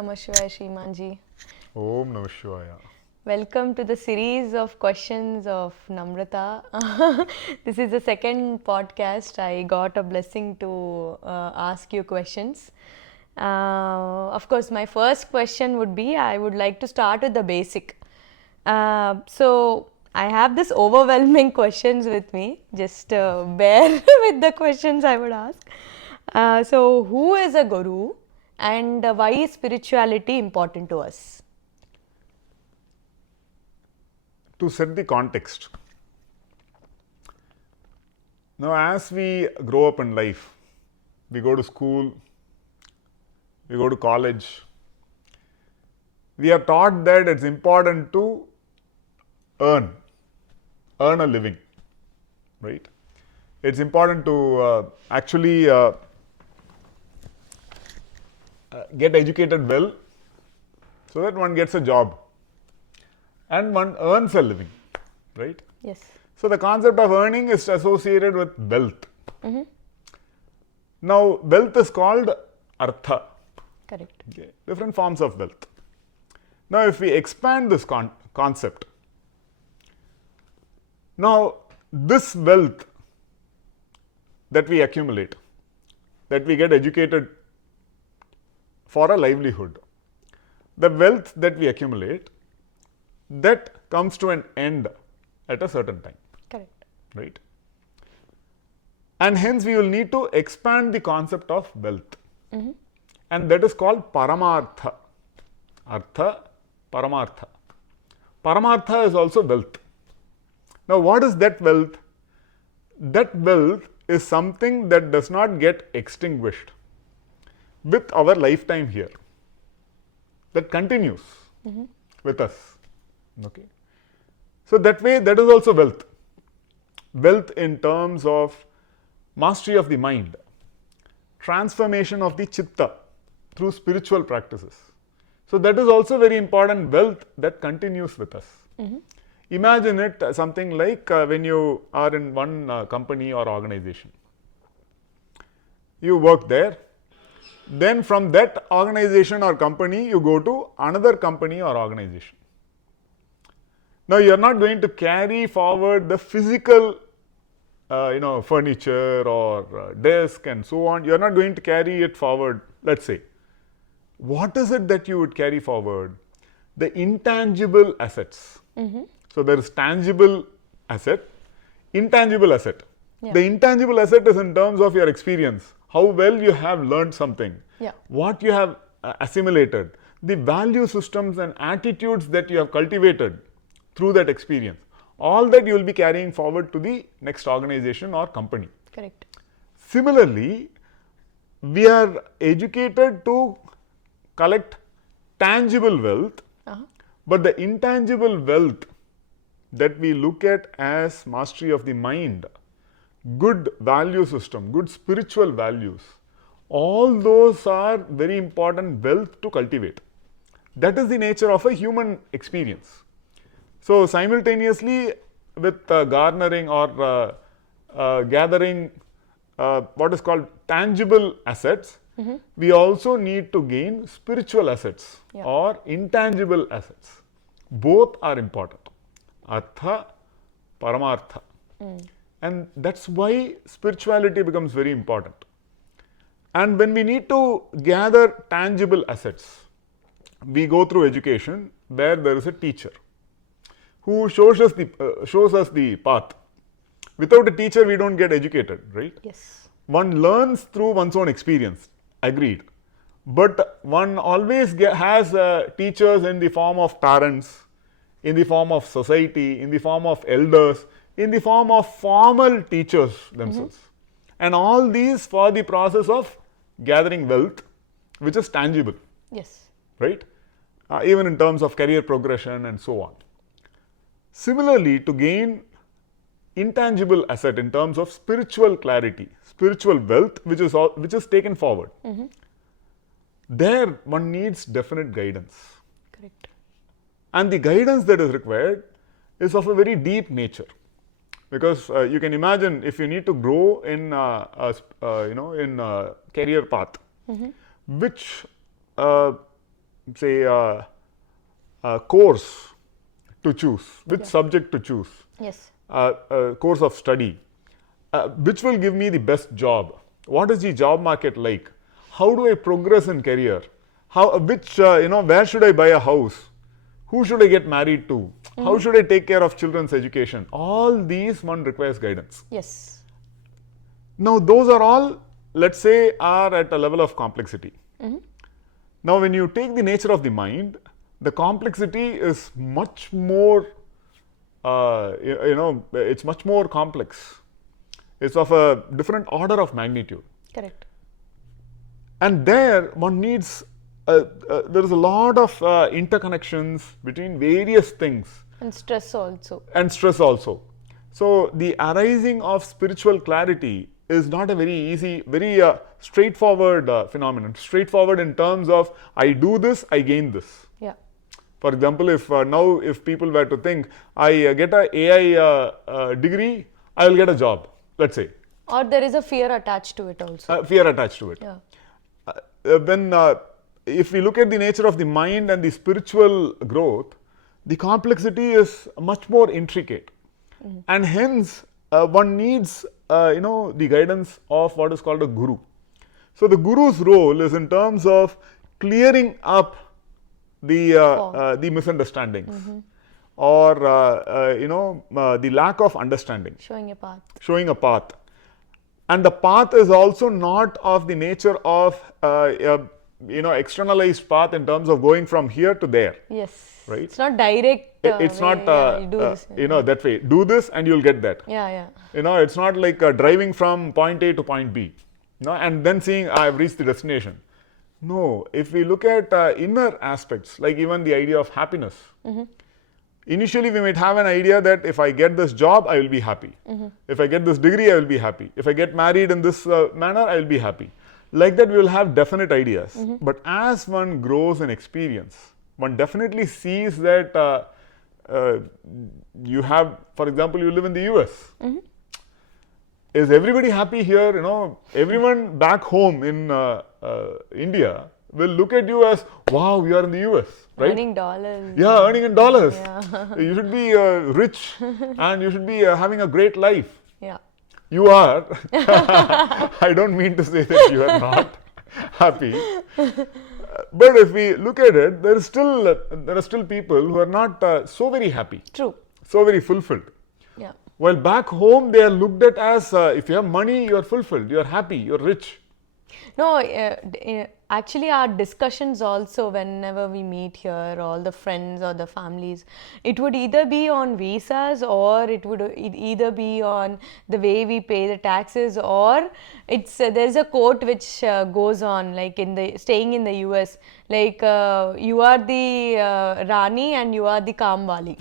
Namah Shivaya, Shriman ji. Om Namah Shivaya. Welcome to the series of questions of Namrata. This is the second podcast. I got a blessing to ask you questions. Of course, my first question would be, I would like to start with the basic. So, I have this overwhelming questions with me. Just bear with the questions I would ask. So, who is a guru and why is spirituality important to us? To set the context. Now, as we grow up in life, we go to school, we go to college, we are taught that it's important to earn a living, right? It's important to actually get educated well so that one gets a job and one earns a living, right? Yes. So, the concept of earning is associated with wealth. Now, wealth is called artha. Correct. Okay. Different forms of wealth. Now, if we expand this concept, now this wealth that we accumulate, that we get educated for a livelihood, the wealth that we accumulate, that comes to an end at a certain time. Correct. Right? And hence we will need to expand the concept of wealth. And that is called paramartha. Artha, paramartha. Paramartha is also wealth. Now, what is that wealth? That wealth is something that does not get extinguished with our lifetime here. That continues with us. Okay. So, that way, that is also wealth. Wealth in terms of mastery of the mind, transformation of the chitta through spiritual practices. So, that is also very important wealth that continues with us. Imagine it something like when you are in one company or organization. You work there, then from that organization or company, you go to another company or organization. Now, you are not going to carry forward the physical furniture or desk and so on. You are not going to carry it forward, let's say. What is it that you would carry forward? The intangible assets. So, there is tangible asset, intangible asset. Yeah. The intangible asset is in terms of your experience, how well you have learned something, what you have assimilated, the value systems and attitudes that you have cultivated through that experience. All that you will be carrying forward to the next organization or company. Correct. Similarly, we are educated to collect tangible wealth, but the intangible wealth that we look at as mastery of the mind, good value system, good spiritual values, all those are very important wealth to cultivate. That is the nature of a human experience. So, simultaneously with garnering or gathering what is called tangible assets, we also need to gain spiritual assets or intangible assets. Both are important. Artha, paramartha. And that is why spirituality becomes very important. And when we need to gather tangible assets, we go through education where there is a teacher who shows us the path. Without a teacher, we don't get educated, right? Yes. One learns through one's own experience, agreed. But one always has teachers in the form of parents, in the form of society, in the form of elders, in the form of formal teachers themselves. And all these for the process of gathering wealth, which is tangible. Yes. Right? Even in terms of career progression and so on. Similarly, to gain intangible asset in terms of spiritual clarity, spiritual wealth, which is taken forward, there one needs definite guidance. Correct. And the guidance that is required is of a very deep nature, because you can imagine if you need to grow in in a career path, which say, course to choose, which subject to choose, Yes. course of study, which will give me the best job, what is the job market like, how do I progress in career, where should I buy a house, who should I get married to, how should I take care of children's education, all these one requires guidance. Yes. Now those are all, let's say, are at a level of complexity. Now when you take the nature of the mind, the complexity is much more, it's much more complex. It's of a different order of magnitude. Correct. And there one needs, there is a lot of interconnections between various things. And stress also. And stress also. So the arising of spiritual clarity is not a very easy, very straightforward phenomenon. Straightforward in terms of, I do this, I gain this. Yeah. For example, if people were to think, I get a AI degree, I will get a job, let's say. Or there is a fear attached to it also. Fear attached to it. Yeah. If we look at the nature of the mind and the spiritual growth, the complexity is much more intricate. And hence, one needs, the guidance of what is called a guru. So the guru's role is in terms of clearing up the misunderstandings, or the lack of understanding. Showing a path. Showing a path. And the path is also not of the nature of externalized path in terms of going from here to there. Yes. Right? It's not direct. It's not you do this. that way. Do this and you'll get that. Yeah. It's not like driving from point A to point B, and then seeing I've reached the destination. No, if we look at inner aspects, like even the idea of happiness, initially we might have an idea that if I get this job, I will be happy. If I get this degree, I will be happy. If I get married in this manner, I will be happy. Like that, we will have definite ideas. But as one grows in experience, one definitely sees that you have, for example, you live in the US. Is everybody happy here? Everyone back home in India will look at you as, wow, you are in the US, right? Earning dollars. Yeah, earning in dollars. Yeah. You should be rich and you should be having a great life. Yeah. You are. I don't mean to say that you are not happy. But if we look at it, there are still people who are not so very happy. True. So very fulfilled. Yeah. While back home, they are looked at as, if you have money, you are fulfilled, you are happy, you are rich. No, actually our discussions also, whenever we meet here, all the friends or the families, it would either be on visas, or it would either be on the way we pay the taxes, or it's there's a quote which goes on, like staying in the US, like you are the Rani and you are the Kamwali.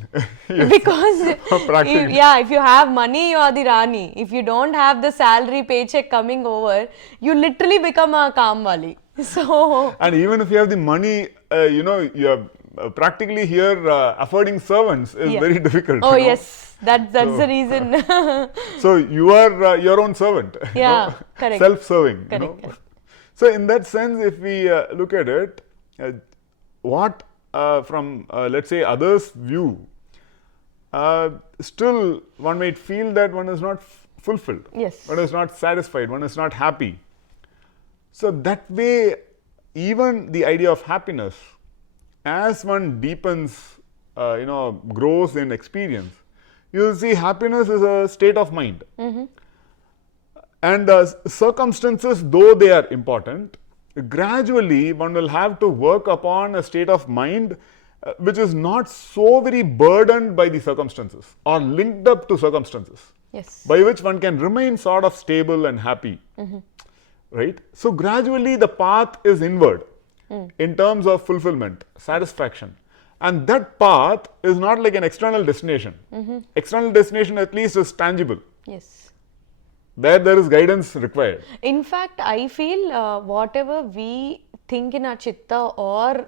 Because if you have money, you are the Rani. If you don't have the salary paycheck coming over, you literally become a Kamwali. So, and even if you have the money, you are practically here affording servants is very difficult. Oh yes, that's the reason. So you are your own servant. Yeah, correct. Self-serving. Correct. So in that sense, if we look at it, what from let's say others' view, still one might feel that one is not fulfilled. Yes. One is not satisfied. One is not happy. So that way, even the idea of happiness, as one deepens, grows in experience, you will see happiness is a state of mind. And circumstances, though they are important, gradually one will have to work upon a state of mind which is not so very burdened by the circumstances or linked up to circumstances. Yes. By which one can remain sort of stable and happy. Right? So gradually the path is inward in terms of fulfillment, satisfaction. And that path is not like an external destination. External destination at least is tangible. Yes. There is guidance required. In fact, I feel whatever we think in our chitta, or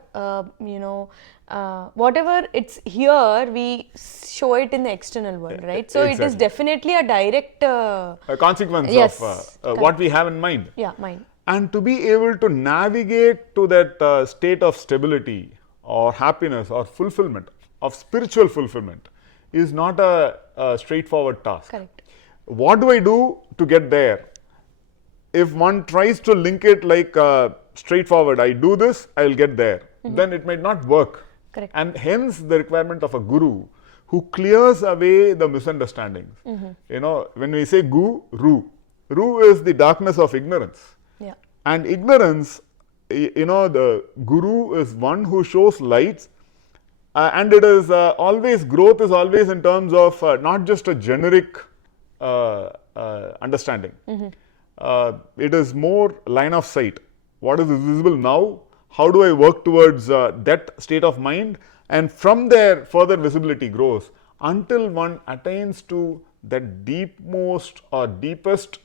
whatever it's here, we show it in the external world, right? So Exactly. it is definitely a direct A consequence yes, of what we have in mind. Yeah, mind. And to be able to navigate to that state of stability or happiness or fulfillment, of spiritual fulfillment, is not a straightforward task. Correct. What do I do to get there? If one tries to link it like straightforward, I do this, I will get there, then it might not work. Correct. And hence the requirement of a guru who clears away the misunderstandings. You know, when we say ru is the darkness of ignorance. Yeah. And ignorance, you know, the guru is one who shows lights, and it is always, growth is always in terms of not just a generic understanding. It is more line of sight. What is visible now? How do I work towards that state of mind? And from there, further visibility grows until one attains to that deepmost or deepest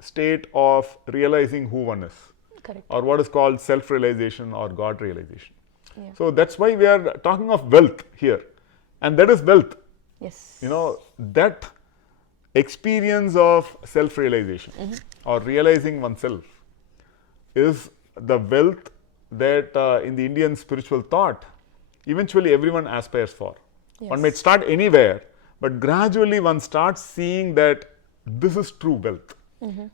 state of realizing who one is. Correct. Or what is called self-realization or God realization. Yeah. So that's why we are talking of wealth here. And that is wealth. Yes. You know, that experience of self-realization or realizing oneself is the wealth that in the Indian spiritual thought, eventually everyone aspires for. Yes. One might start anywhere, but gradually one starts seeing that this is true wealth.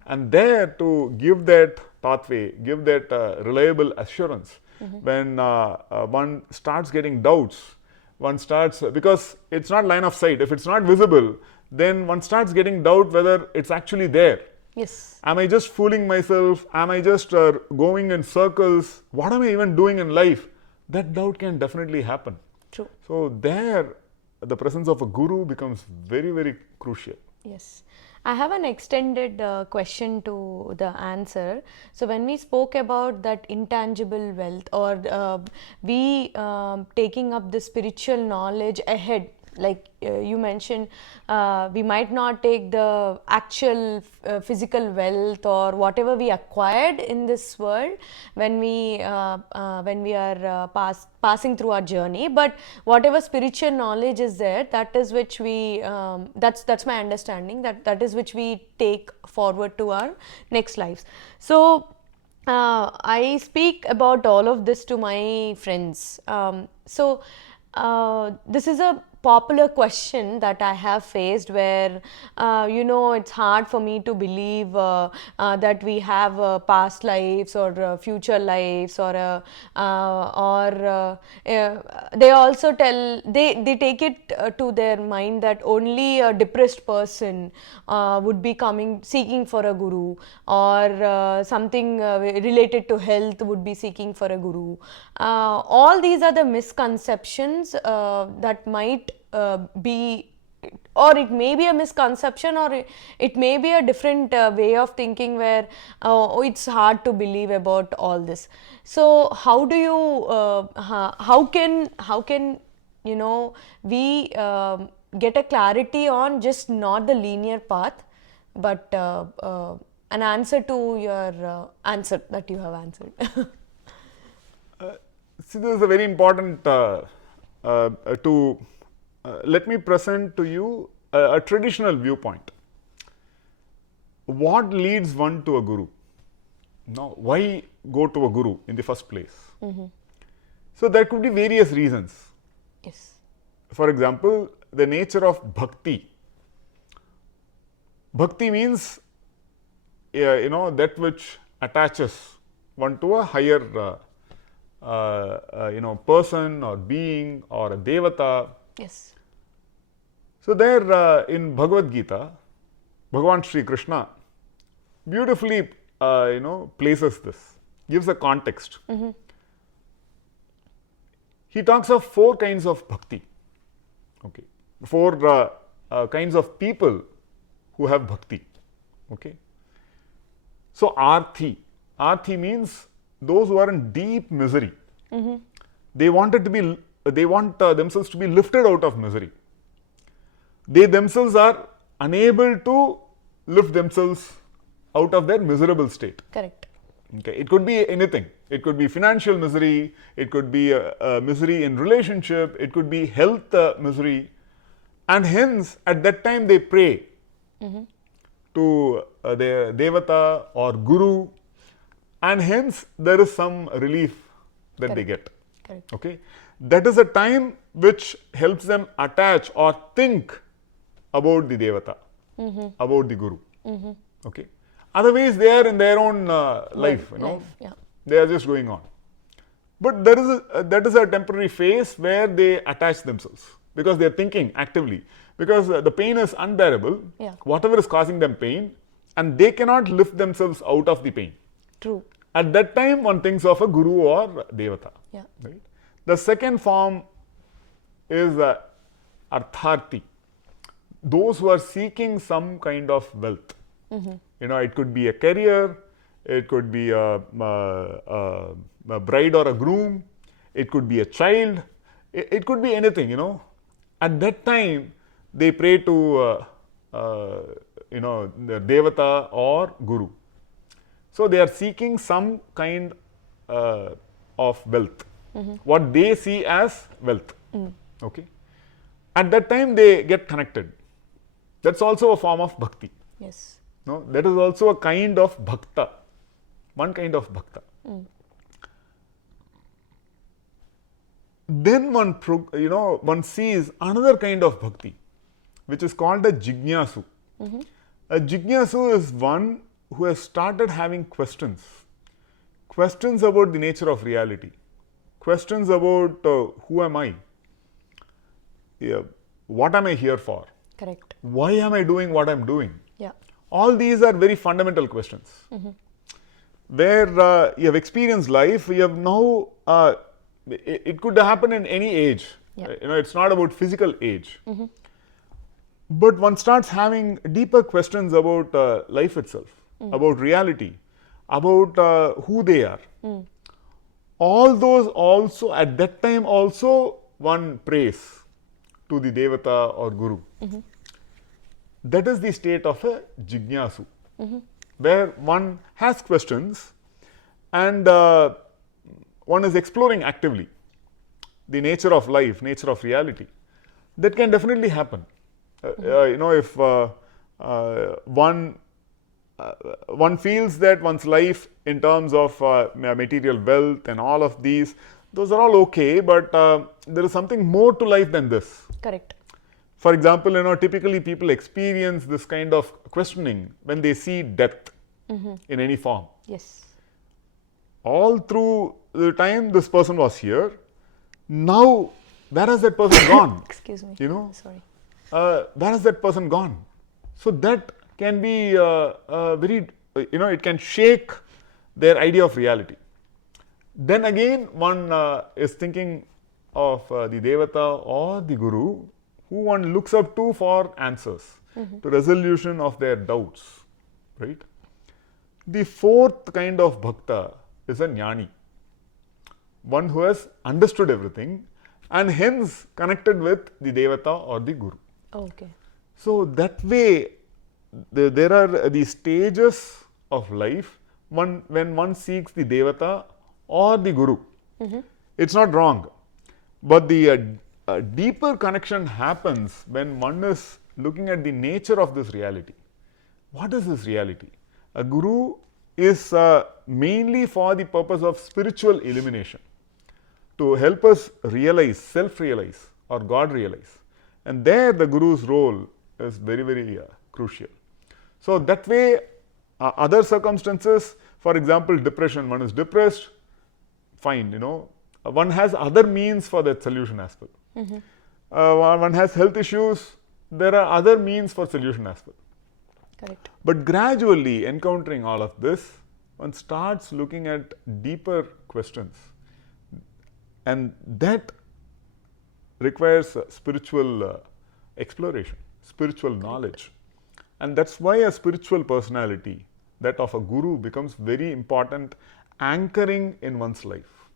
And there to give that pathway, give that reliable assurance, when one starts getting doubts, one starts, because it's not line of sight, if it's not visible, then one starts getting doubt whether it's actually there. Yes. Am I just fooling myself? Am I just going in circles? What am I even doing in life? That doubt can definitely happen. True. So there, the presence of a guru becomes very, very crucial. Yes. I have an extended question to the answer. So when we spoke about that intangible wealth, or we taking up the spiritual knowledge ahead, like you mentioned, we might not take the actual physical wealth or whatever we acquired in this world when we are passing through our journey, but whatever spiritual knowledge is there, that is which we that's my understanding, that is which we take forward to our next lives. So I speak about all of this to my friends. This is a popular question that I have faced, where you know, it's hard for me to believe that we have past lives or future lives, or they also tell, they take it to their mind that only a depressed person would be seeking for a guru, or something related to health would be seeking for a guru. All these are the misconceptions that might be, or it may be a misconception, or it may be a different way of thinking, where it's hard to believe about all this. So how do you how can you know, we get a clarity on just not the linear path, but an answer to your answer that you have answered? See, this is a very important let me present to you a traditional viewpoint. What leads one to a guru? Now, why go to a guru in the first place? So there could be various reasons. Yes. For example, the nature of bhakti. Bhakti means, you know, that which attaches one to a higher you know, person or being or a devata. Yes. So there in Bhagavad Gita, Bhagavan Shri Krishna beautifully you know, places this, gives a context. He talks of 4 kinds of bhakti. Okay, 4 kinds of people who have bhakti. Okay. So arthi means those who are in deep misery. They want themselves to be lifted out of misery. They themselves are unable to lift themselves out of their miserable state. Correct. Okay, it could be anything. It could be financial misery, it could be a misery in relationship, it could be health misery, and hence at that time they pray to their devata or guru, and hence there is some relief that they get. Correct. Okay, that is a time which helps them attach or think about the devata, about the guru. Okay, otherwise they are in their own life, Yeah. they are just going on. But there is that is a temporary phase where they attach themselves because they are thinking actively, because the pain is unbearable. Yeah. Whatever is causing them pain, and they cannot lift themselves out of the pain. True. At that time, one thinks of a guru or devata. Yeah. Right? The second form is artharthi. Those who are seeking some kind of wealth. It could be a career, it could be a bride or a groom, it could be a child, it could be anything. At that time, they pray to the devata or guru. So they are seeking some kind of wealth, what they see as wealth. Okay, at that time they get connected. That's also a form of bhakti. Yes. No, that is also a kind of bhakta, one kind of bhakta. Then one sees another kind of bhakti, which is called a jignasu. A jignasu is one who has started having questions about the nature of reality, questions about who am I, what am I here for, Correct. why am I doing what I'm doing. Yeah. All these are very fundamental questions. Where you have experienced life, you have now, it could happen in any age. Yeah. It's not about physical age. But one starts having deeper questions about life itself, about reality, about who they are. All those also, at that time also, one prays to the devata or guru. That is the state of a jignasu, where one has questions and one is exploring actively the nature of life, nature of reality. That can definitely happen. If one feels that one's life in terms of material wealth and all of these, those are all okay, but there is something more to life than this. Correct. For example, typically people experience this kind of questioning when they see death in any form. Yes. All through the time this person was here, now where has that person gone? Excuse me. Sorry. Where has that person gone? So that can be very, it can shake their idea of reality. Then again, one is thinking of the devata or the guru, who one looks up to for answers, to resolution of their doubts, right? The fourth kind of bhakta is a jnani, one who has understood everything and hence connected with the devata or the guru. Okay. So that way, there are the stages of life when one seeks the devata or the guru. It's not wrong, but the deeper connection happens when one is looking at the nature of this reality. What is this reality? A guru is mainly for the purpose of spiritual illumination, to help us realize, self-realize or God realize. And there the guru's role is very, very crucial. So that way, other circumstances, for example, depression, one is depressed, fine, one has other means for that solution as well. One has health issues, there are other means for solution as well. Correct. But gradually encountering all of this, one starts looking at deeper questions, and that requires spiritual exploration, spiritual knowledge. And that's why a spiritual personality, that of a guru, becomes very important, anchoring in one's life.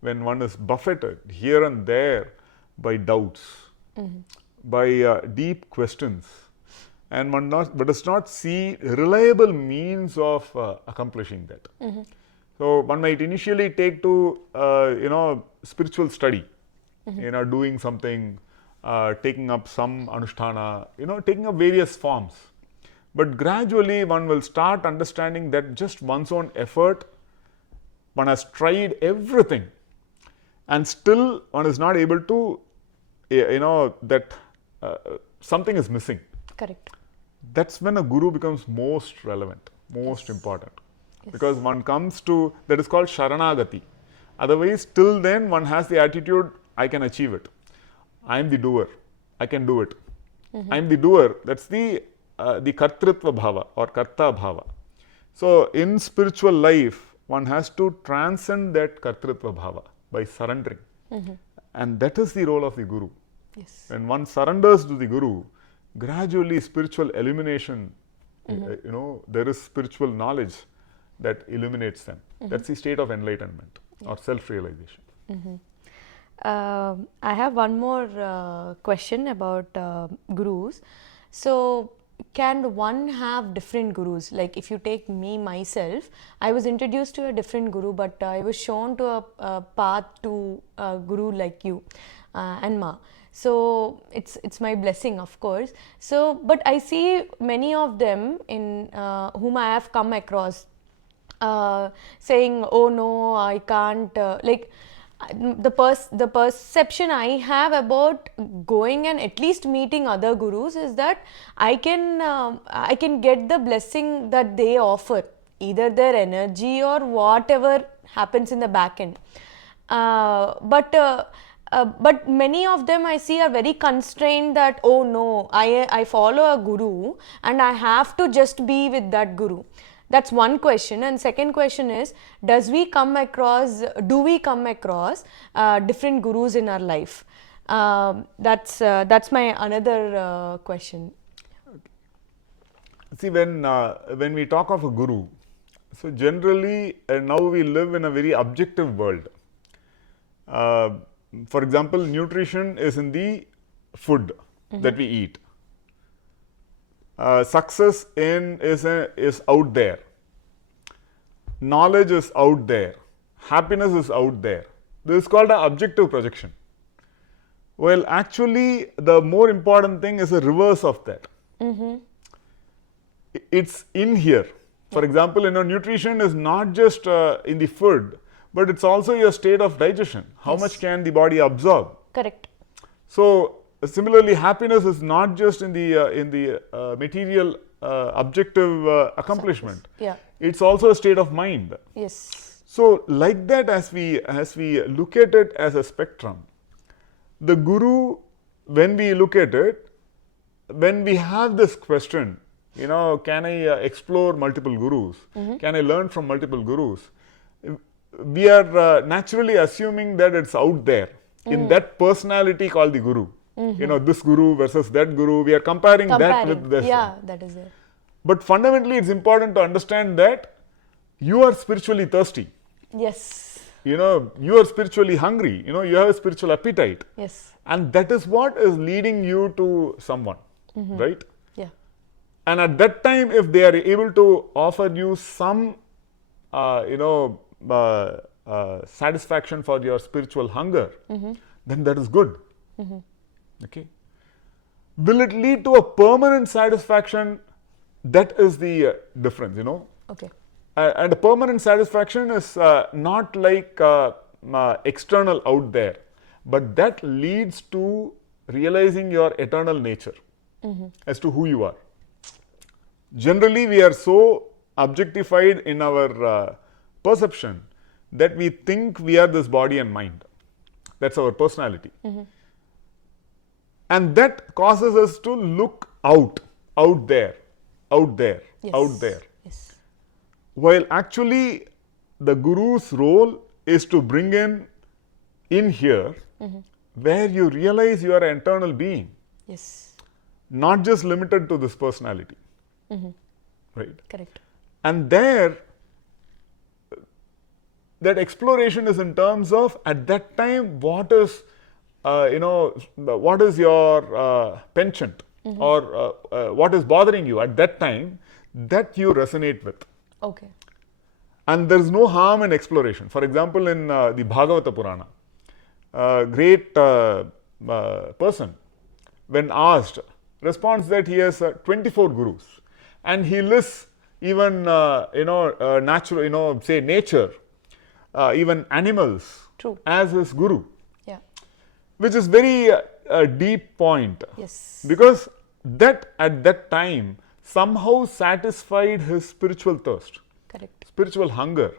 When one is buffeted here and there by doubts, by deep questions, and one does not see reliable means of accomplishing that. So one might initially take to spiritual study, doing something, taking up some anusthana, taking up various forms. But gradually one will start understanding that just one's own effort one has tried everything and still one is not able to, that something is missing. Correct. That's when a guru becomes most relevant, most important. Because one comes to, that is called Sharanagati. Otherwise, till then one has the attitude, I can achieve it. I am the doer. I can do it. I am the doer. That's the Kartritva Bhava or Karta Bhava. So, in spiritual life, one has to transcend that Kartritva Bhava by surrendering. And that is the role of the Guru. Yes. When one surrenders to the Guru, gradually spiritual illumination, there is spiritual knowledge that illuminates them. That's the state of enlightenment or self-realization. I have one more question about gurus. So, can one have different gurus? Like if you take me myself, I was introduced to a different guru, but I was shown to a path to a guru like you and Ma. So it's my blessing, of course. So, but I see many of them in whom I have come across saying, "Oh no, I can't." The perception I have about going and at least meeting other gurus is that I can get the blessing that they offer, either their energy or whatever happens in the back end. But many of them I see are very constrained that, oh no, I follow a guru and I have to just be with that guru. That's one question. And second question is, do we come across different gurus in our life? That's my another question. See, when we talk of a guru, so generally now we live in a very objective world. For example, nutrition is in the food that we eat. Success is out there. Knowledge is out there. Happiness is out there. This is called an objective projection. Well, actually, the more important thing is the reverse of that. It's in here. For example, nutrition is not just in the food, but it's also your state of digestion. How much can the body absorb? Correct. So, similarly, happiness is not just in the material objective accomplishment. Yeah. It's also a state of mind. Yes. So, like that, as we look at it as a spectrum, the guru, when we look at it, when we have this question, can I explore multiple gurus? Can I learn from multiple gurus? We are naturally assuming that it's out there in that personality called the guru. This guru versus that guru. We are comparing. That with this. Yeah, that is it. But fundamentally, it's important to understand that you are spiritually thirsty. Yes. You are spiritually hungry. You have a spiritual appetite. Yes. And that is what is leading you to someone, right? Yeah. And at that time, if they are able to offer you some, satisfaction for your spiritual hunger, then that is good. Okay. Will it lead to a permanent satisfaction? That is the difference, Okay. And a permanent satisfaction is not like external out there, but that leads to realizing your eternal nature as to who you are. Generally, we are so objectified in our perception that we think we are this body and mind. That's our personality. And that causes us to look out there, Yes. Yes. While actually the guru's role is to bring in here where you realize you are an eternal being. Yes. Not just limited to this personality. Right? Correct. And there, that exploration is in terms of, at that time, what is your penchant or what is bothering you at that time that you resonate with. Okay. And there is no harm in exploration. For example, in the Bhagavata Purana, a great person, when asked, responds that he has 24 gurus, and he lists even natural, say nature, even animals True. as his guru, Yeah. which is very deep point. Yes. Because that at that time somehow satisfied his spiritual thirst, Correct. spiritual hunger.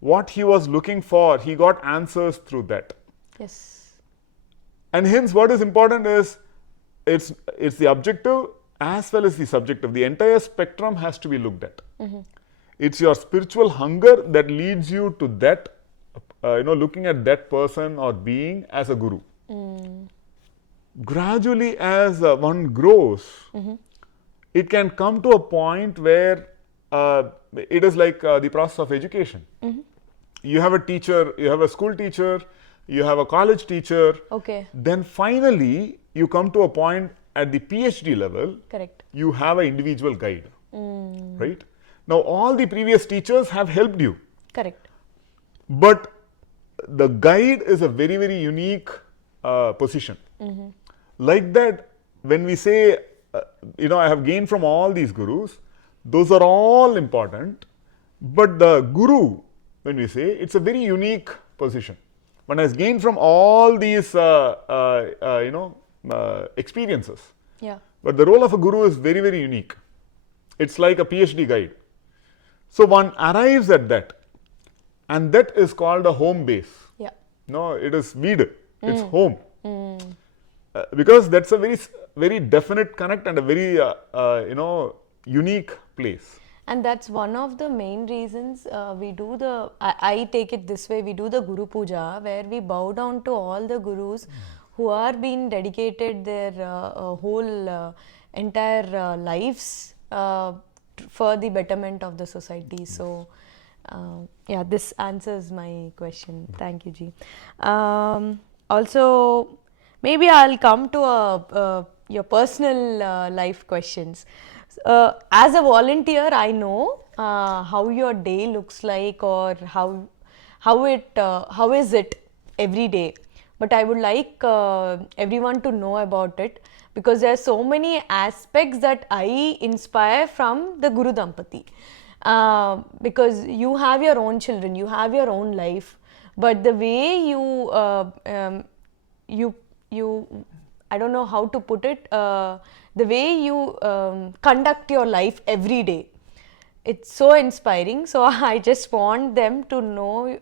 What he was looking for, he got answers through that. Yes. And hence what is important is it's the objective as well as the subjective. The entire spectrum has to be looked at. It's your spiritual hunger that leads you to that, looking at that person or being as a guru. Gradually, as one grows, it can come to a point where it is like the process of education. You have a teacher, you have a school teacher, you have a college teacher. Okay. Then finally, you come to a point at the PhD level. Correct. You have an individual guide, right? Now, all the previous teachers have helped you, Correct. but the guide is a very, very unique position. Like that, when we say, I have gained from all these gurus, those are all important, but the guru, when we say, it's a very unique position. One has gained from all these, experiences. Yeah. But the role of a guru is very, very unique. It's like a PhD guide. So one arrives at that, and that is called a home base. Yeah. No, it is Veed. It's home. Because that's a very, very definite connect and a very, unique place. And that's one of the main reasons we do I take it this way, we do the Guru Puja, where we bow down to all the gurus who are being dedicated their whole entire lives for the betterment of the society. So, yeah, this answers my question. Thank you, Ji. Also, maybe I'll come to your personal life questions. As a volunteer, I know how your day looks like, or how is it every day. But I would like everyone to know about it, because there are so many aspects that I inspire from the Guru Dampati. Because you have your own children, you have your own life, but the way you I don't know how to put it, the way you conduct your life every day, it's so inspiring. So I just want them to know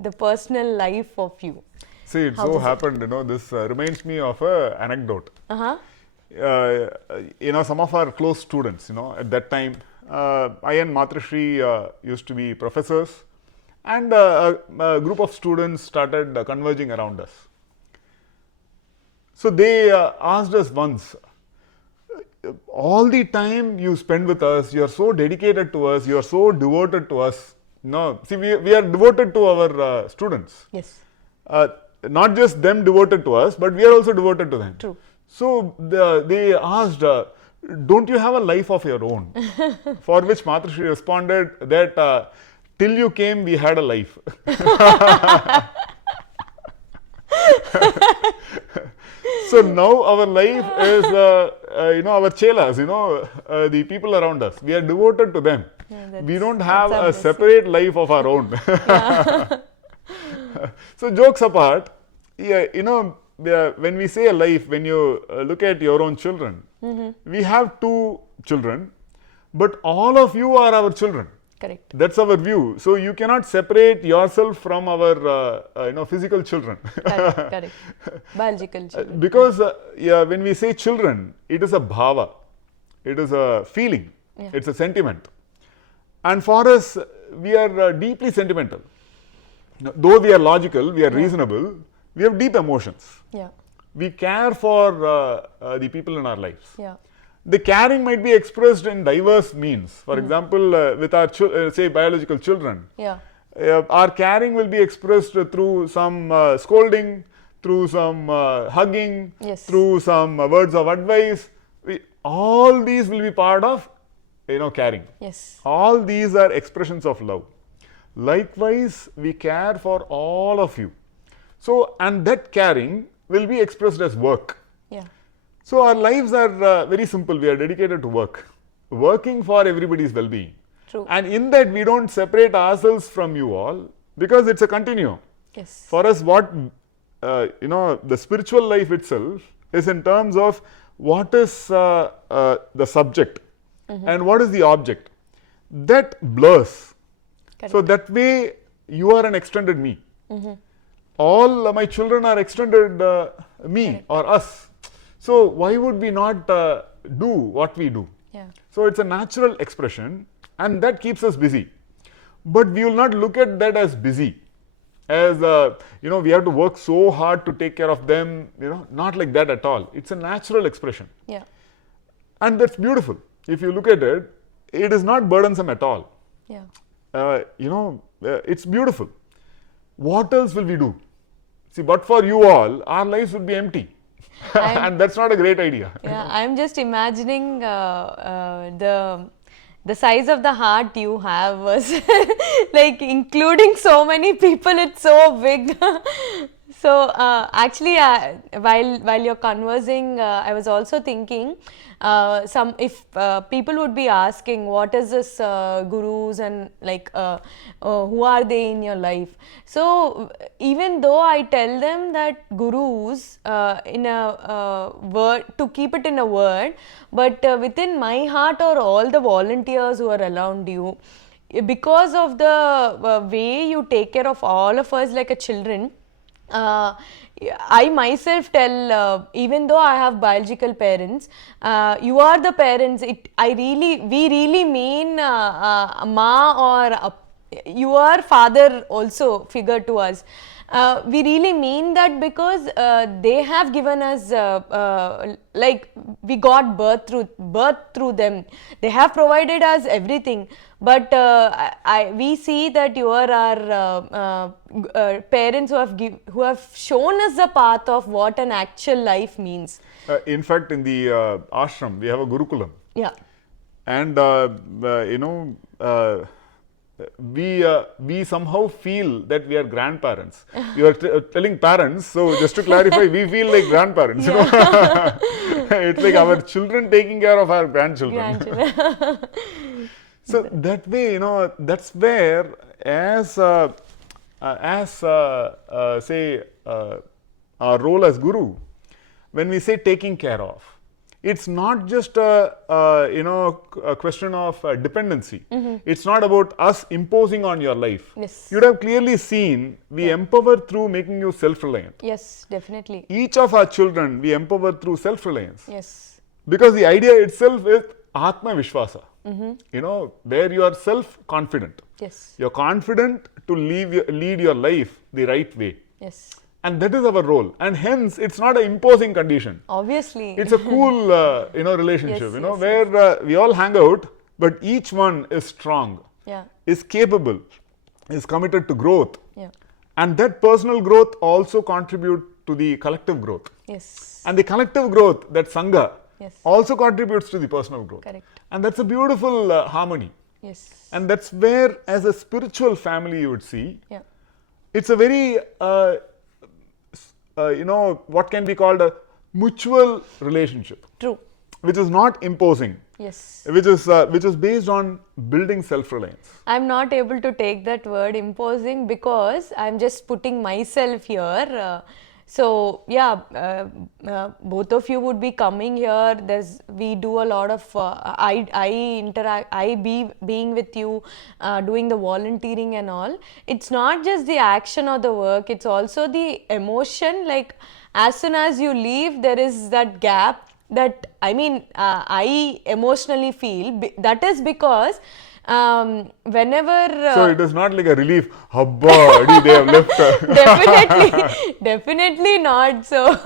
the personal life of you. See, it so happened, this reminds me of an anecdote. Some of our close students, at that time, I and Matrishri used to be professors, and a group of students started converging around us. So they asked us once, all the time you spend with us, you are so dedicated to us, you are so devoted to us. No, see, we are devoted to our students. Yes. Not just them devoted to us, but we are also devoted to them. True. So they asked, don't you have a life of your own? For which Matrishri responded that till you came, we had a life. So now our life is, our chelas, the people around us. We are devoted to them. Yeah, we don't have a separate life of our own. Yeah. So jokes apart, yeah, when we say a life, when you look at your own children, we have 2 children, but all of you are our children. Correct. That's our view. So you cannot separate yourself from our physical children. Correct. Biological children. Because when we say children, it is a bhava, it is a feeling, it's a sentiment. And for us, we are deeply sentimental. Though we are logical, we are reasonable, we have deep emotions. Yeah. We care for the people in our lives. Yeah. The caring might be expressed in diverse means. For example, with our say biological children, our caring will be expressed through some scolding, through some hugging, through some words of advice. All these will be part of caring. Yes. All these are expressions of love. Likewise, we care for all of you. So, and that caring will be expressed as work. Yeah. So, our lives are very simple. We are dedicated to work, working for everybody's well-being. True. And in that, we don't separate ourselves from you all. because it's a continuum. Yes. For us, what the spiritual life itself is in terms of what is the subject and what is the object. That blurs. Correct. So that way, you are an extended me. All my children are extended me or us. So why would we not do what we do? Yeah. So it's a natural expression, and that keeps us busy. But we will not look at that as busy, as we have to work so hard to take care of them. Not like that at all. It's a natural expression, Yeah. and that's beautiful. If you look at it, it is not burdensome at all. Yeah. It's beautiful. What else will we do? See, but for you all, our lives would be empty. And that's not a great idea. Yeah, I'm just imagining the size of the heart you have was like including so many people. It's so big. So actually, while you're conversing, I was also thinking if people would be asking what is this gurus and like who are they in your life. So even though I tell them that gurus in a word, to keep it in a word, but within my heart are all the volunteers who are around you, because of the way you take care of all of us like a children. I myself tell, even though I have biological parents, you are the parents. We really mean ma or you are father also figure to us. We really mean that because they have given us like we got birth through them. They have provided us everything. But we see that you are our parents who have shown us the path of what an actual life means. In fact, in the ashram, we have a gurukulam. Yeah. And we somehow feel that we are grandparents. You are telling parents, so just to clarify, we feel like grandparents. It's like our children taking care of our grandchildren. So that way, that's where, as say our role as guru, when we say taking care of, it's not just a question of dependency. It's not about us imposing on your life. Yes. You'd have clearly seen we empower through making you self-reliant. Yes, definitely. Each of our children we empower through self-reliance. Yes. Because the idea itself is Atma Vishwasa. Where you are self-confident. Yes. You're confident to lead your life the right way. Yes. And that is our role. And hence, it's not an imposing condition. Obviously. It's a cool, relationship, Yes, where we all hang out, but each one is strong, Yeah. is capable, is committed to growth. Yeah. And that personal growth also contributes to the collective growth. Yes. And the collective growth, that Sangha, Yes. also contributes to the personal growth. Correct. And that's a beautiful harmony. Yes. And that's where, as a spiritual family, you would see, Yeah. it's a very, what can be called a mutual relationship, True. which is not imposing, Yes. which is based on building self-reliance. I'm not able to take that word imposing because I'm just putting myself here. So yeah, both of you would be coming here. We do a lot of being with you, doing the volunteering and all. It's not just the action or the work. It's also the emotion. Like as soon as you leave, there is that gap that I emotionally feel. That is because whenever So it is not like a relief, Habba, they have left. Definitely not. So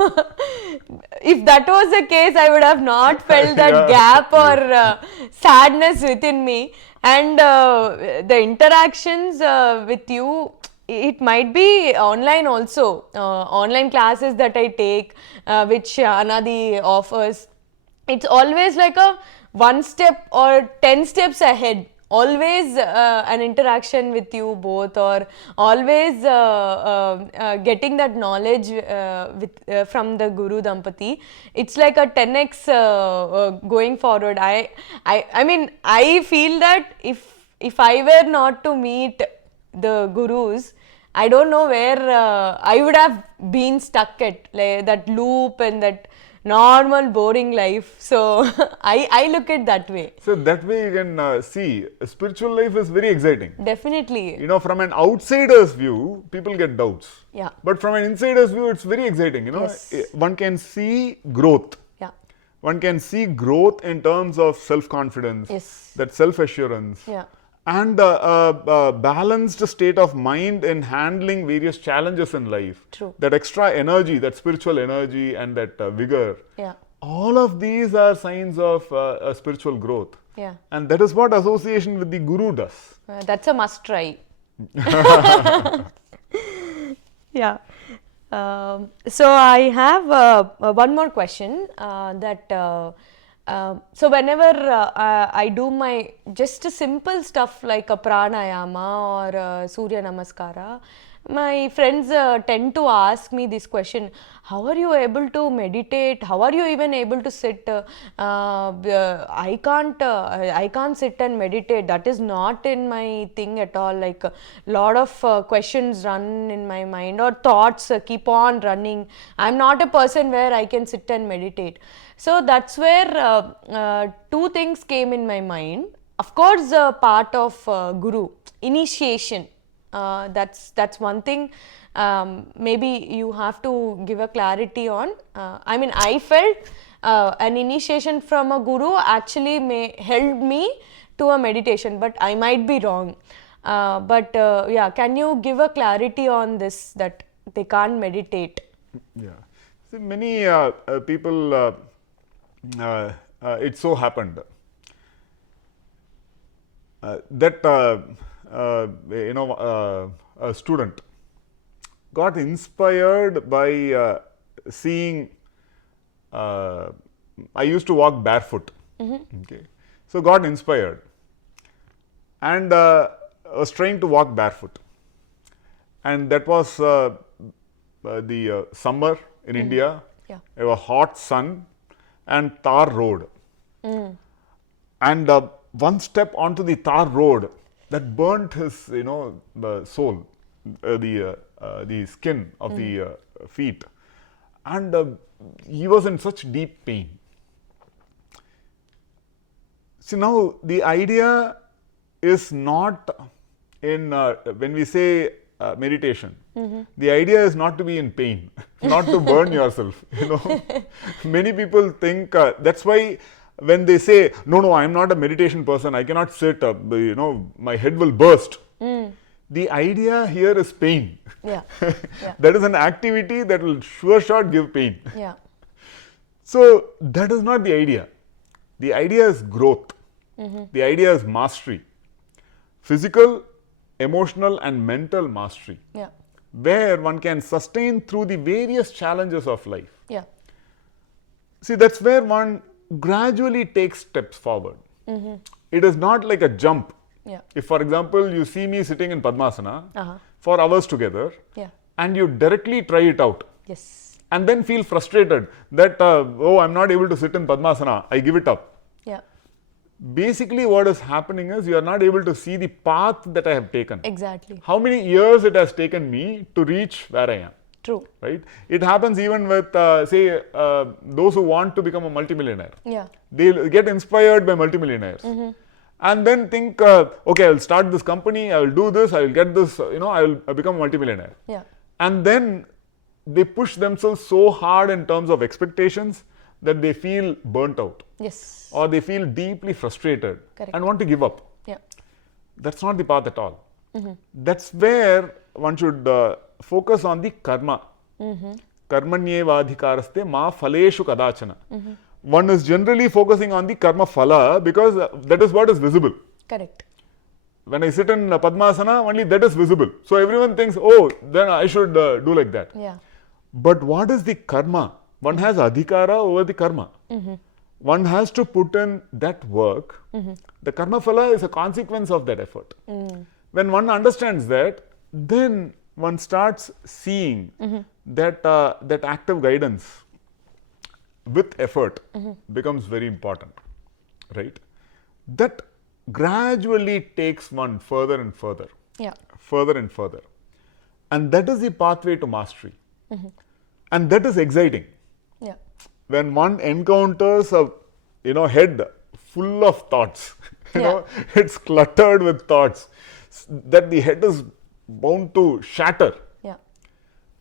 if that was the case, I would have not felt that gap or sadness within me. And the interactions with you, it might be online also, online classes that I take, which Anadi offers. It's always like a 1 step or 10 steps ahead. Always an interaction with you both, or always getting that knowledge from the Guru Dampati. It's like a 10x going forward. I feel that if I were not to meet the Gurus, I don't know where I would have been stuck at, like, that loop and that normal boring life. So I look at that way. So that way you can see spiritual life is very exciting. Definitely. You know, from an outsider's view, people get doubts. Yeah. But from an insider's view, it's very exciting. You know, Yes. one can see growth. Yeah. One can see growth in terms of self-confidence, Yes. that self-assurance, Yeah. and a balanced state of mind in handling various challenges in life. True. That extra energy, that spiritual energy and that vigor. Yeah. All of these are signs of a spiritual growth. Yeah. And that is what association with the guru does. That's a must try. Yeah. So I have one more question so whenever I do my just a simple stuff like a pranayama or Surya Namaskara, my friends tend to ask me this question: how are you able to meditate? How are you even able to sit? I can't sit and meditate. That is not in my thing at all. Like a lot of questions run in my mind, or thoughts keep on running. I'm not a person where I can sit and meditate. So that's where two things came in my mind. Of course, part of guru initiation. That's one thing. Maybe you have to give a clarity on. I mean, I felt an initiation from a guru actually helped me to a meditation, but I might be wrong. Yeah, can you give a clarity on this, that they can't meditate? Yeah. See, many people, it so happened that a student got inspired by seeing. I used to walk barefoot. Okay, so got inspired and was trying to walk barefoot, and that was the summer in India. Yeah. There was hot sun and tar road, and one step onto the tar road that burnt his soul, the skin of the feet, and he was in such deep pain. See, now the idea is not in when we say meditation, the idea is not to be in pain, not to burn yourself. Many people think that's why when they say, no, I am not a meditation person, I cannot sit, my head will burst. The idea here is pain. Yeah. That is an activity that will sure shot give pain. Yeah. So that is not the idea. The idea is growth. The idea is mastery. Physical, emotional and mental mastery. Yeah. Where one can sustain through the various challenges of life. Yeah. See, that's where one gradually takes steps forward. It is not like a jump. Yeah. If, for example, you see me sitting in Padmasana for hours together, Yeah. and you directly try it out, Yes. and then feel frustrated that, oh, I'm not able to sit in Padmasana, I give it up. Yeah. Basically, what is happening is you are not able to see the path that I have taken. Exactly. How many years it has taken me to reach where I am. True. Right? It happens even with, say, those who want to become a multimillionaire. Yeah. They'll get inspired by multimillionaires. And then think, okay, I'll start this company, I will do this, I will get this, I will become a multimillionaire. Yeah. And then they push themselves so hard in terms of expectations that they feel burnt out. Yes. Or they feel deeply frustrated. Correct. And want to give up. Yeah. That's not the path at all. That's where one should focus on the karma. Karmanyevadhikaraste ma phaleshu kadachana. One is generally focusing on the karma phala because that is what is visible. Correct. When I sit in Padmasana, only that is visible. So everyone thinks, oh, then I should do like that. Yeah. But what is the karma? One has adhikara over the karma. One has to put in that work. The karma phala is a consequence of that effort. When one understands that, then one starts seeing that that active guidance with effort becomes very important, right? That gradually takes one further and further. Yeah. Further and further. And that is the pathway to mastery. And that is exciting. Yeah. When one encounters a head full of thoughts, it's cluttered with thoughts that the head is bound to shatter. Yeah.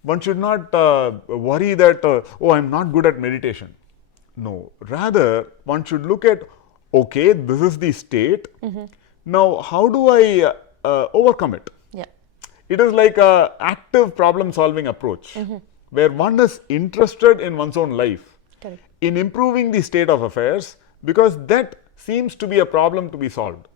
One should not worry that, oh, I'm not good at meditation. No, rather one should look at, okay, this is the state. Now, how do I overcome it? Yeah. It is like an active problem solving approach where one is interested in one's own life, Correct. in improving the state of affairs, because that seems to be a problem to be solved.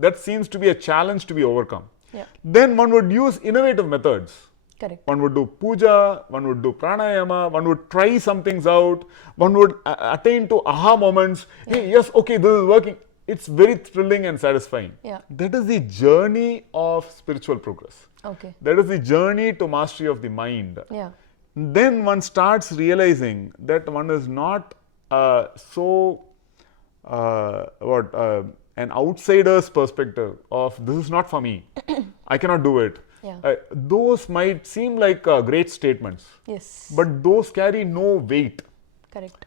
That seems to be a challenge to be overcome. Yeah. Then one would use innovative methods. Correct. One would do puja, one would do pranayama, one would try some things out, one would attain to aha moments. Hey, yes, okay, this is working. It's very thrilling and satisfying. Yeah. That is the journey of spiritual progress. Okay. That is the journey to mastery of the mind. Yeah. Then one starts realizing that one is not an outsider's perspective of this is not for me, I cannot do it. Yeah. Those might seem like great statements, Yes. but those carry no weight. Correct.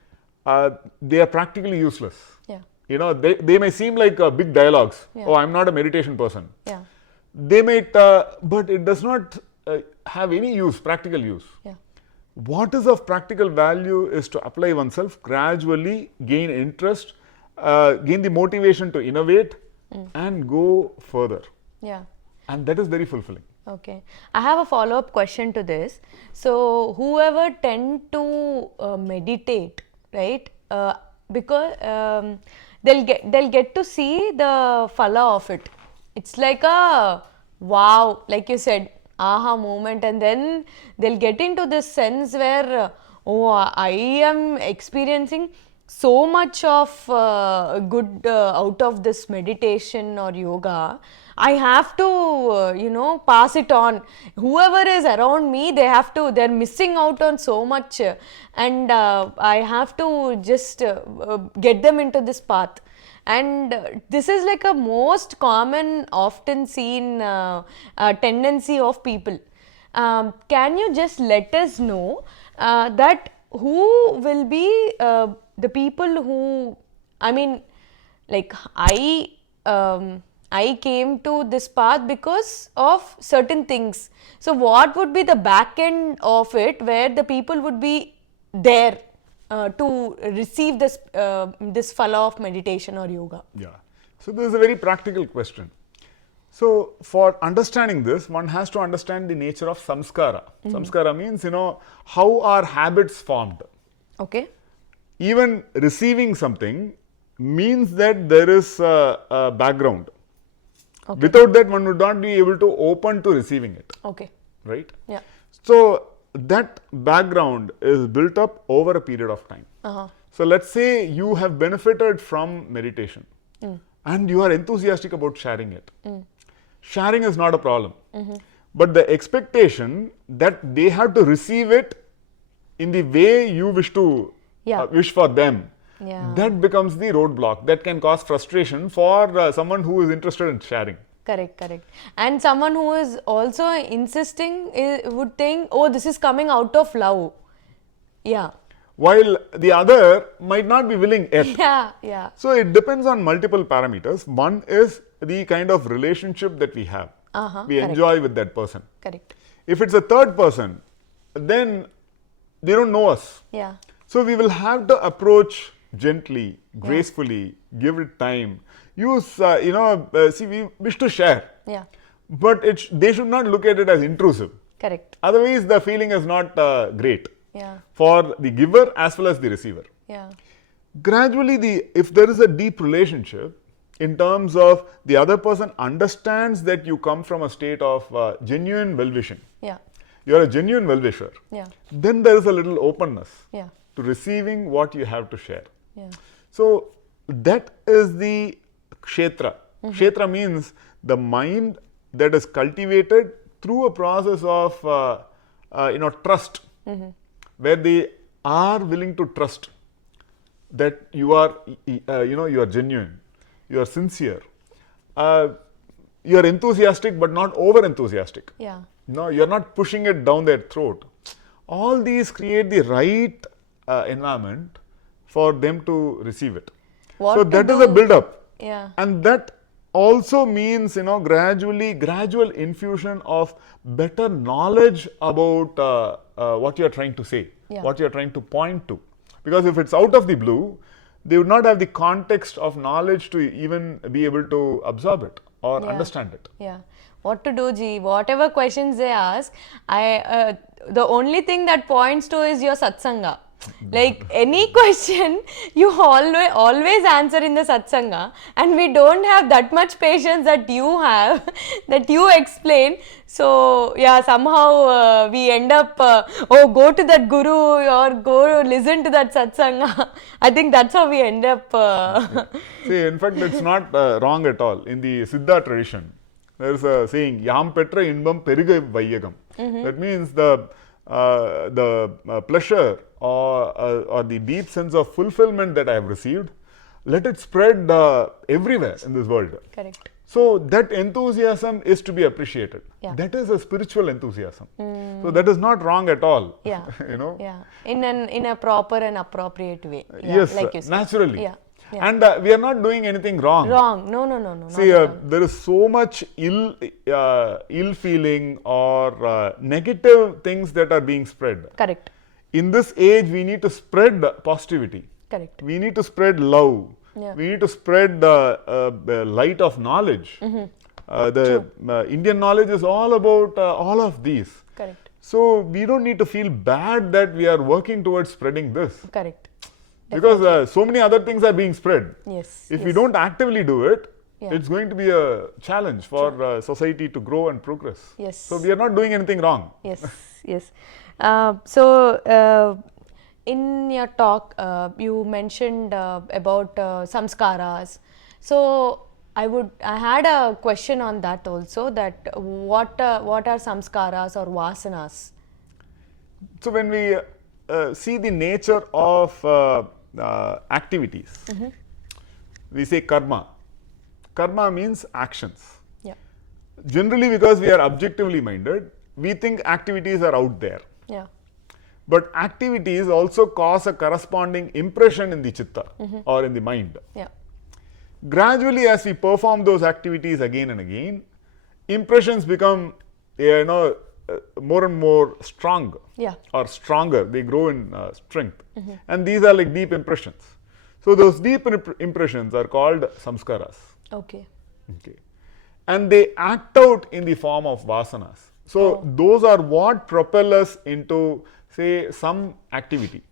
They are practically useless. Yeah. They may seem like big dialogues. Yeah. Oh, I'm not a meditation person. Yeah. They might, but it does not have any use, practical use. Yeah. What is of practical value is to apply oneself, gradually gain interest, gain the motivation to innovate and go further. Yeah. And that is very fulfilling. Okay. I have a follow-up question to this. So, whoever tend to meditate, right? Because they'll get to see the phala of it. It's like a wow, like you said, aha moment, and then they'll get into this sense where oh, I am experiencing so much of good out of this meditation or yoga. I have to, pass it on. Whoever is around me, they're missing out on so much, and I have to just get them into this path. And this is like a most common, often seen tendency of people. Can you just let us know that who will be the people who, I mean, like I came to this path because of certain things. So, what would be the back end of it where the people would be there to receive this phala of meditation or yoga? Yeah. So, this is a very practical question. So, for understanding this, one has to understand the nature of samskara. Samskara means, how are habits formed. Okay. Even receiving something means that there is a background. Okay. Without that, one would not be able to open to receiving it. Okay. Right? Yeah. So, that background is built up over a period of time. So, let's say you have benefited from meditation and you are enthusiastic about sharing it. Sharing is not a problem. But the expectation that they have to receive it in the way you wish to wish for them. Yeah. That becomes the roadblock that can cause frustration for someone who is interested in sharing. Correct, correct. And someone who is also insisting would think, oh, this is coming out of love. Yeah. While the other might not be willing yet. Yeah, yeah. So, it depends on multiple parameters. One is the kind of relationship that we have. We enjoy with that person. Correct. If it's a third person, then they don't know us. Yeah. So, we will have to approach gently, gracefully, give it time. Use, see, we wish to share. Yeah. But they should not look at it as intrusive. Correct. Otherwise, the feeling is not great. Yeah. For the giver as well as the receiver. Yeah. Gradually, if there is a deep relationship, in terms of the other person understands that you come from a state of genuine well-wishing. Yeah. You are a genuine well-wisher. Yeah. Then there is a little openness to receiving what you have to share. Yeah. So, that is the kshetra. Kshetra means the mind that is cultivated through a process of trust, where they are willing to trust that you are you are genuine, you are sincere, you are enthusiastic but not over enthusiastic. Yeah. No, you're not pushing it down their throat. All these create the right environment for them to receive it. What So to that is a do? build-up. Yeah. And that also means, gradual infusion of better knowledge about what you are trying to say, Yeah. what you are trying to point to. Because if it's out of the blue, they would not have the context of knowledge to even be able to absorb it or Yeah. understand it. Yeah. What to do, Ji? Whatever questions they ask, the only thing that points to is your satsanga. Like any question, you always answer in the satsanga, and we don't have that much patience that you have, that you explain. So yeah, somehow we end up, go to that guru or go listen to that satsanga. I think that's how we end up. See, in fact, it's not wrong at all. In the Siddha tradition, there is a saying, Yam petra inbam periga vayyagam. That means the pleasure or the deep sense of fulfillment that I have received, let it spread everywhere in this world. Correct. So that enthusiasm is to be appreciated. Yeah. That is a spiritual enthusiasm. So that is not wrong at all. Yeah. You know. Yeah. In a proper and appropriate way. Yeah, Yes, like you said. naturally. Yeah. Yeah. And we are not doing anything wrong. Wrong. No. See, not at all. there is so much ill feeling or negative things that are being spread. Correct. In this age, we need to spread positivity. Correct. We need to spread love. Yeah. We need to spread the light of knowledge. The Indian knowledge is all about all of these. Correct. So we don't need to feel bad that we are working towards spreading this. Correct. Because so many other things are being spread. Yes. If yes. we don't actively do it, Yeah. it's going to be a challenge for society to grow and progress. Yes. So we are not doing anything wrong. Yes. Yes. So in your talk, you mentioned about samskaras. So I had a question on that also. That what are samskaras or vasanas? So when we see the nature of activities, we say karma. Karma means actions. Yeah. Generally, because we are objectively minded, we think activities are out there. Yeah. But activities also cause a corresponding impression in the chitta or in the mind. Yeah. Gradually, as we perform those activities again and again, impressions become, more and more strong. Yeah. Or stronger. They grow in strength. And these are like deep impressions. So those deep impressions are called samskaras. Okay. Okay. And they act out in the form of vasanas. So those are what propel us into, say, some activity,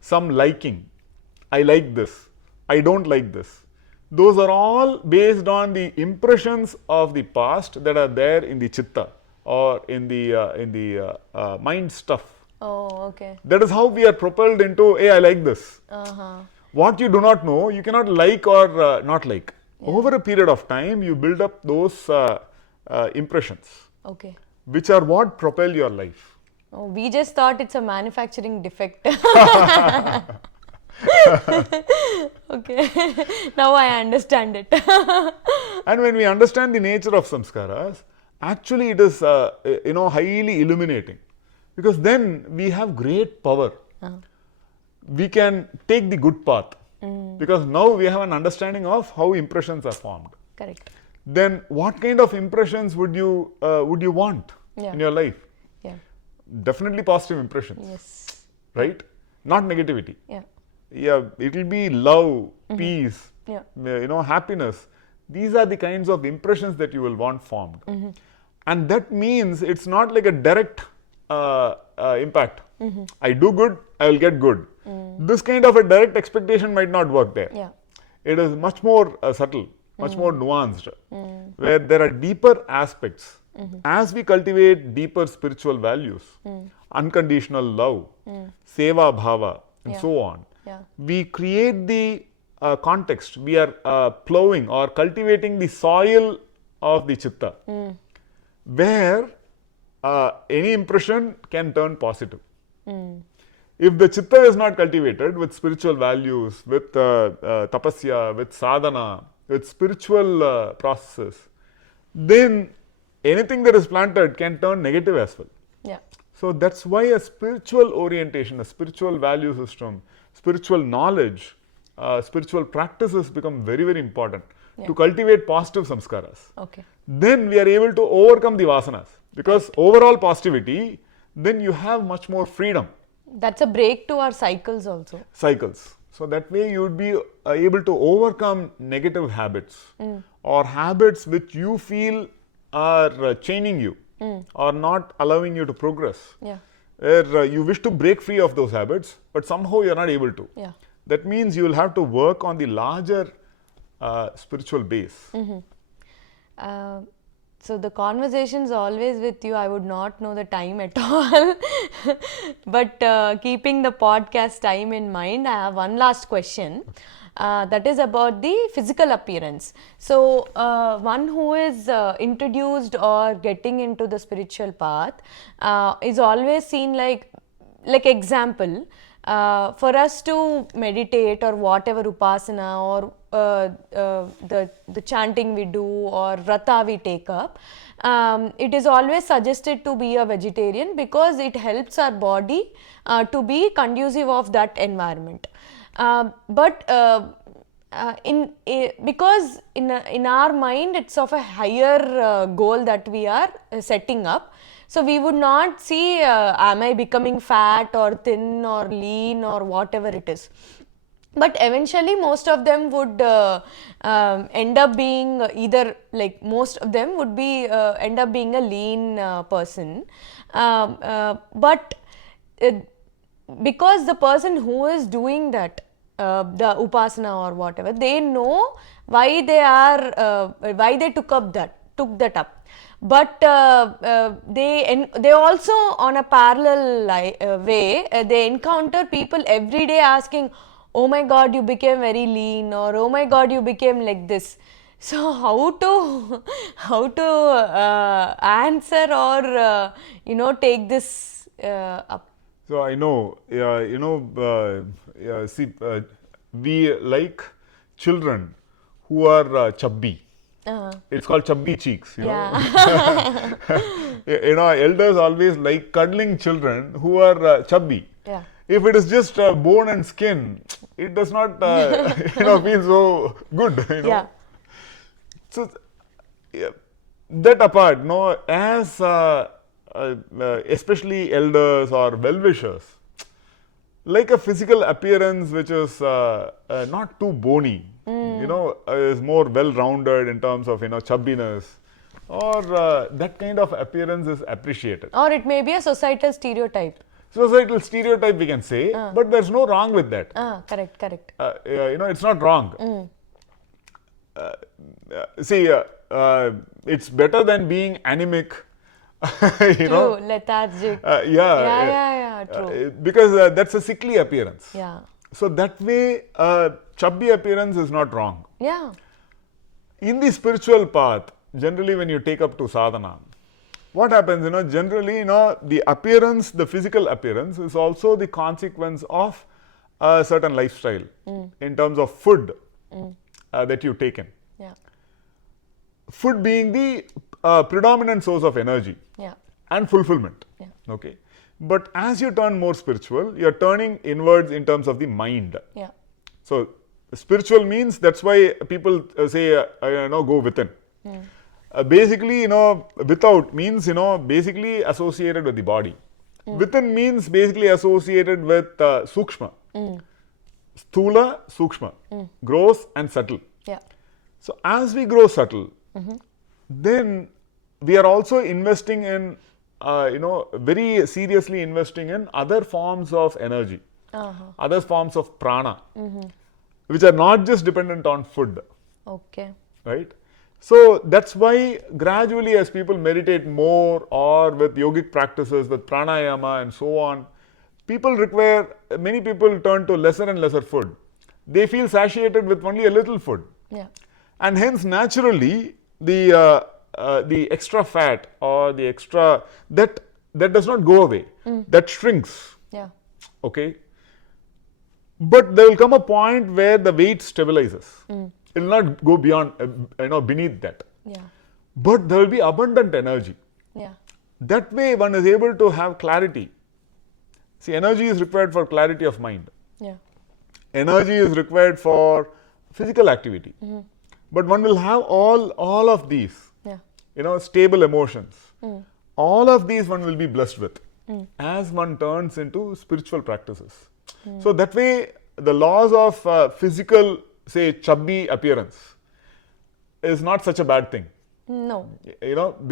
some liking. I like this. I don't like this. Those are all based on the impressions of the past that are there in the chitta or in the mind stuff. Oh, okay. That is how we are propelled into, hey, I like this. Uh-huh. What you do not know, you cannot like or not like. Over a period of time, you build up those impressions, Okay. which are what propel your life. Oh, we just thought it's a manufacturing defect. Okay. Now I understand it. And when we understand the nature of samskaras, actually it is highly illuminating, because then we have great power. We can take the good path, because now we have an understanding of how impressions are formed. Correct. Then what kind of impressions would you want Yeah. in your life? Yeah. Definitely positive impressions, Yes. right? Not negativity. Yeah. Yeah, it will be love, peace, Yeah. happiness. These are the kinds of impressions that you will want formed. And that means it's not like a direct impact. I do good, I will get good. This kind of a direct expectation might not work there. Yeah. It is much more subtle, much more nuanced, where there are deeper aspects. As we cultivate deeper spiritual values, unconditional love, seva bhava, and so on, Yeah. we create the context. We are plowing or cultivating the soil of the chitta, where any impression can turn positive. If the chitta is not cultivated with spiritual values, with tapasya, with sadhana, with spiritual processes, then anything that is planted can turn negative as well. Yeah. So that's why a spiritual orientation, a spiritual value system, spiritual knowledge, spiritual practices become very, very important to cultivate positive samskaras. Okay. Then we are able to overcome the vasanas, because overall positivity, then you have much more freedom. That's a break to our cycles also. Cycles. So that way you would be able to overcome negative habits or habits which you feel are chaining you or not allowing you to progress. Yeah. Where you wish to break free of those habits, but somehow you are not able to. Yeah. That means you will have to work on the larger spiritual base. So the conversations always with you, I would not know the time at all. But keeping the podcast time in mind, I have one last question. That is about the physical appearance. So one who is introduced or getting into the spiritual path is always seen like example, for us to meditate or whatever upasana or the chanting we do or vrata we take up, it is always suggested to be a vegetarian because it helps our body to be conducive of that environment. Because in our mind it's of a higher goal that we are setting up. So we would not see am I becoming fat or thin or lean or whatever it is. But eventually most of them would end up being either, like most of them would be end up being a lean person. But because the person who is doing that, the upasana or whatever, they know why they took that up. But they also on a parallel way they encounter people every day asking, oh my god, you became very lean, or oh my god, you became like this. So how to answer or take this up? So I know, we like children who are chubby. It's called chubby cheeks, you know. Elders always like cuddling children who are chubby. Yeah. If it is just bone and skin, it does not, feel so good, Yeah. So, that apart, as especially elders or well-wishers, like a physical appearance which is not too bony, is more well-rounded in terms of, chubbiness, or that kind of appearance is appreciated. Or it may be a societal stereotype. Societal stereotype we can say, but there's no wrong with that. Correct. It's not wrong. It's better than being anemic. True, lethargic. True. Because that's a sickly appearance. Yeah. So that way, chubby appearance is not wrong. Yeah. In the spiritual path, generally when you take up to sadhana, what happens, generally, the appearance, the physical appearance is also the consequence of a certain lifestyle in terms of food that you take in. Yeah. Food being the predominant source of energy and fulfillment. Yeah. Okay. But as you turn more spiritual, you are turning inwards in terms of the mind. Yeah. So spiritual means, that's why people say, go within. Basically, without means, basically associated with the body. Within means basically associated with sukshma. Sthula, sukshma. Gross and subtle. Yeah. So as we grow subtle, then we are also investing in, very seriously investing in other forms of energy, other forms of prana, which are not just dependent on food. Okay. Right? So that's why gradually as people meditate more or with yogic practices, with pranayama and so on, many people turn to lesser and lesser food. They feel satiated with only a little food. Yeah. And hence naturally the extra fat or the extra, that does not go away, that shrinks. Yeah. Okay. But there will come a point where the weight stabilizes. It will not go beyond, beneath that. Yeah. but there will be abundant energy. Yeah. That way one is able to have clarity. See, energy is required for clarity of mind. Yeah. Energy is required for physical activity. But one will have all of these, Yeah. stable emotions. All of these one will be blessed with as one turns into spiritual practices. So that way the laws of physical, say, chubby appearance is not such a bad thing. No.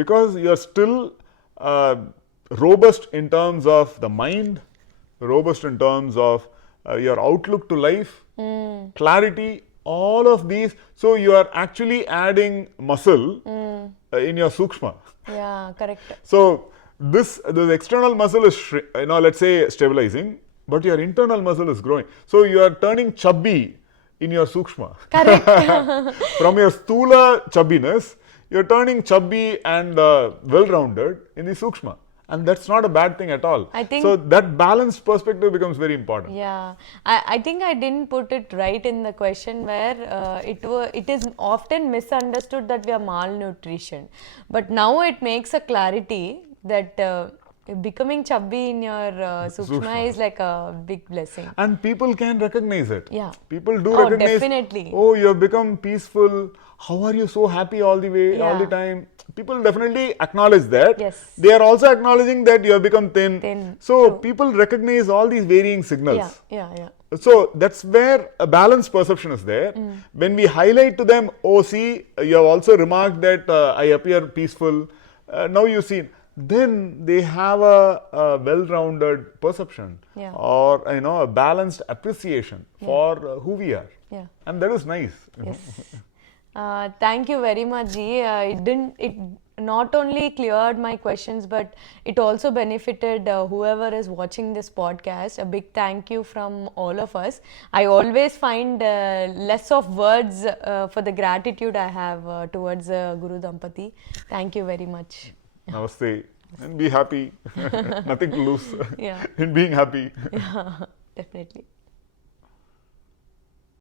Because you are still robust in terms of the mind, robust in terms of your outlook to life, clarity, all of these. So you are actually adding muscle in your sukshma. Yeah, correct. So the external muscle is let's say stabilizing, but your internal muscle is growing. So you are turning chubby in your sukshma. Correct. From your sthula chubbiness, you're turning chubby and well-rounded in the sukshma. And that's not a bad thing at all. I think- so that balanced perspective becomes very important. Yeah, I think I didn't put it right in the question where it is often misunderstood that we are malnutrition, but now it makes a clarity that becoming chubby in your sukshma is like a big blessing. And people can recognize it. Yeah. People do Oh, recognize. definitely. Oh, you have become peaceful. How are you so happy all the way, all the Yeah. time? People definitely acknowledge that. Yes. They are also acknowledging that you have become thin. Thin, So true. people recognize all these varying signals. Yeah. So that's where a balanced perception is there. When we highlight to them, oh, see, you have also remarked that I appear peaceful. Now you see, then they have a well-rounded perception, Yeah. or a balanced appreciation for who we are. Yeah. And that is nice. Yes. Thank you very much, Ji. It not only cleared my questions, but it also benefited whoever is watching this podcast. A big thank you from all of us. I always find less of words for the gratitude I have towards Guru Dampati. Thank you very much. Namaste. And be happy. Nothing to lose Yeah. in being happy. Yeah, definitely.